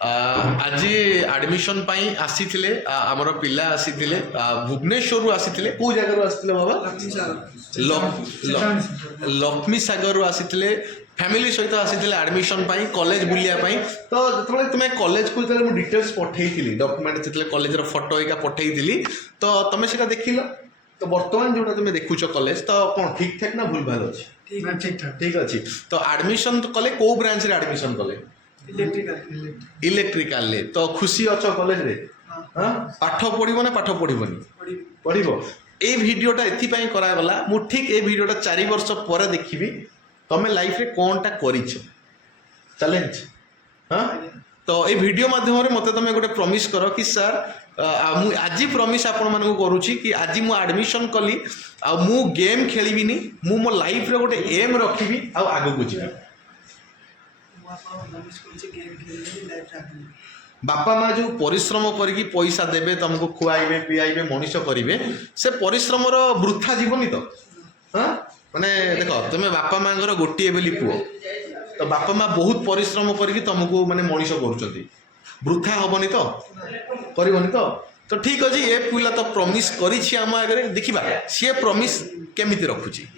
आज एडमिशन आसी आमर पिला आसी भुवनेश्वर आसी कौ जगार आसी बाबा लक्ष्मी सागर आसी फैमिली सहित आसी एडमिशन कॉलेज बुलियापाई। तो जो तुम्हें कॉलेज को मुझे डिटेल्स पठेई डॉक्यूमेंट जो कॉलेज फोटो एका पठेई तो तुम से देख लो। तो बर्तमान जो तुम देखुच कॉलेज तो कौन ठीक ठाक ना भूल भाल अच्छे ठीक अच्छे। तो एडमिशन कले कौ ब्रांच रे एडमिशन कले इलेक्ट्रिकल तो खुशी अच्छ कॉलेज रे पाठ पढ़ो ना पाठ पढ़ोनी पढ़ो। ये भिडटा एपाई करागला मु ठीक ये भिडटा 4 वर्ष पर देखी तुम लाइफ रे कौनटा कर चैलेंज। हाँ तो ये वीडियो माध्यम मत तुम गोटे प्रमिश कर कि सर आज प्रमिश आपण मानक करुच्ची कि आज मु एडमिशन कली मु गेम खेलिनी मु मो लाइफ रे गोटे एम रखी आग को जी। बापा माँ जो परिश्रम करके पैसा देवे तुमको खुआइबे पिआइबे मनीष करेंगे से परिश्रम वृथा जीवनी। तो हाँ माने देख तुम बापा माँ गोटे बोली पुओ तो बापा माँ बहुत परिश्रम करके तुमको माने मनीष कर वृथा हेनी तो करनी तो ठीक अच्छे। ये पिला तो प्रमिश करी आम आगे देखा सी प्रमिश केमी रखुची।